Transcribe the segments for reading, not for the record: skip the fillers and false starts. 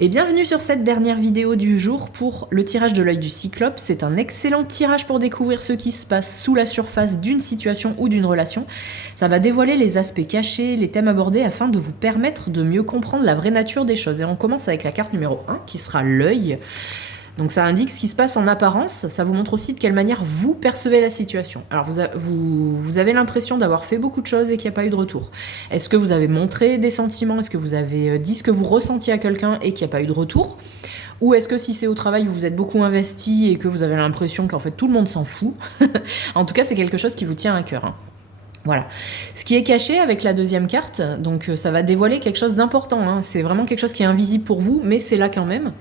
Et bienvenue sur cette dernière vidéo du jour pour le tirage de l'œil du Cyclope. C'est un excellent tirage pour découvrir ce qui se passe sous la surface d'une situation ou d'une relation. Ça va dévoiler les aspects cachés, les thèmes abordés afin de vous permettre de mieux comprendre la vraie nature des choses. Et on commence avec la carte numéro 1 qui sera l'œil. Donc ça indique ce qui se passe en apparence, ça vous montre aussi de quelle manière vous percevez la situation. Alors vous avez l'impression d'avoir fait beaucoup de choses et qu'il n'y a pas eu de retour. Est-ce que vous avez montré des sentiments? Est-ce que vous avez dit ce que vous ressentiez à quelqu'un et qu'il n'y a pas eu de retour? Ou est-ce que si c'est au travail, vous êtes beaucoup investi et que vous avez l'impression qu'en fait tout le monde s'en fout? En tout cas, c'est quelque chose qui vous tient à cœur, hein. Voilà. Ce qui est caché avec la deuxième carte, donc ça va dévoiler quelque chose d'important, hein. C'est vraiment quelque chose qui est invisible pour vous, mais c'est là quand même.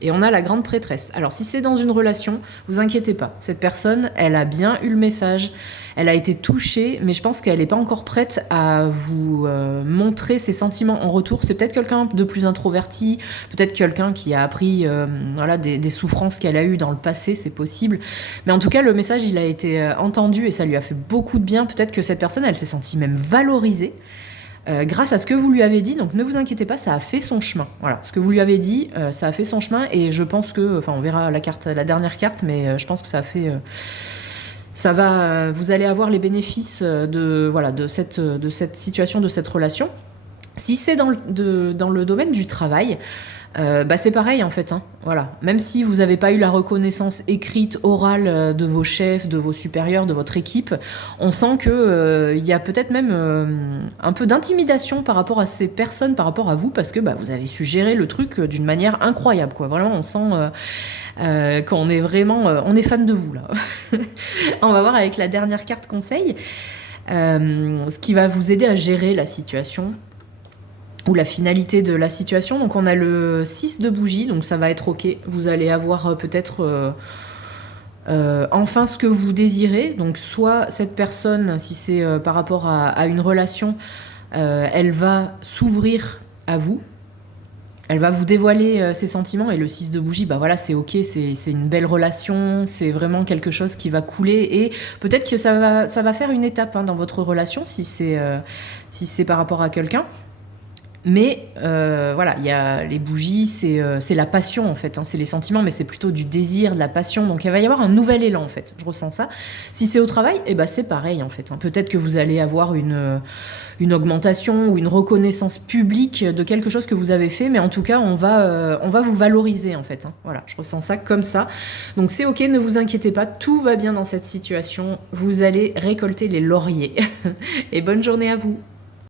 Et on a la grande prêtresse. Alors si c'est dans une relation, vous inquiétez pas. Cette personne, elle a bien eu le message, elle a été touchée, mais je pense qu'elle n'est pas encore prête à vous montrer ses sentiments en retour. C'est peut-être quelqu'un de plus introverti, peut-être quelqu'un qui a appris des souffrances qu'elle a eues dans le passé, c'est possible. Mais en tout cas, le message, il a été entendu et ça lui a fait beaucoup de bien. Peut-être que cette personne, elle s'est sentie même valorisée. Grâce à ce que vous lui avez dit, donc ne vous inquiétez pas, ça a fait son chemin. Voilà, ce que vous lui avez dit, ça a fait son chemin et je pense que, enfin, on verra la dernière carte, mais je pense que ça a fait, vous allez avoir les bénéfices de cette situation, de cette relation. Si c'est dans le domaine du travail, c'est pareil en fait, hein. Voilà. Même si vous n'avez pas eu la reconnaissance écrite, orale de vos chefs, de vos supérieurs, de votre équipe, on sent que y a peut-être même un peu d'intimidation par rapport à ces personnes, par rapport à vous, parce que vous avez su gérer le truc d'une manière incroyable, quoi. Vraiment, on sent qu'on est vraiment, on est fan de vous là. On va voir avec la dernière carte conseil, ce qui va vous aider à gérer la situation ou la finalité de la situation. Donc on a le 6 de bougie, donc ça va être ok. Vous allez avoir peut-être enfin ce que vous désirez. Donc soit cette personne, si c'est par rapport à une relation, elle va s'ouvrir à vous. Elle va vous dévoiler ses sentiments et le 6 de bougie, voilà, c'est ok, c'est une belle relation, c'est vraiment quelque chose qui va couler et peut-être que ça va faire une étape dans votre relation si c'est par rapport à quelqu'un. Mais il y a les bougies, c'est la passion en fait, hein, c'est les sentiments, mais c'est plutôt du désir, de la passion. Donc il va y avoir un nouvel élan en fait, je ressens ça. Si c'est au travail, c'est pareil en fait, hein. Peut-être que vous allez avoir une augmentation ou une reconnaissance publique de quelque chose que vous avez fait, mais en tout cas on va vous valoriser en fait, hein. Voilà, je ressens ça comme ça. Donc c'est ok, ne vous inquiétez pas, tout va bien dans cette situation. Vous allez récolter les lauriers. Et bonne journée à vous.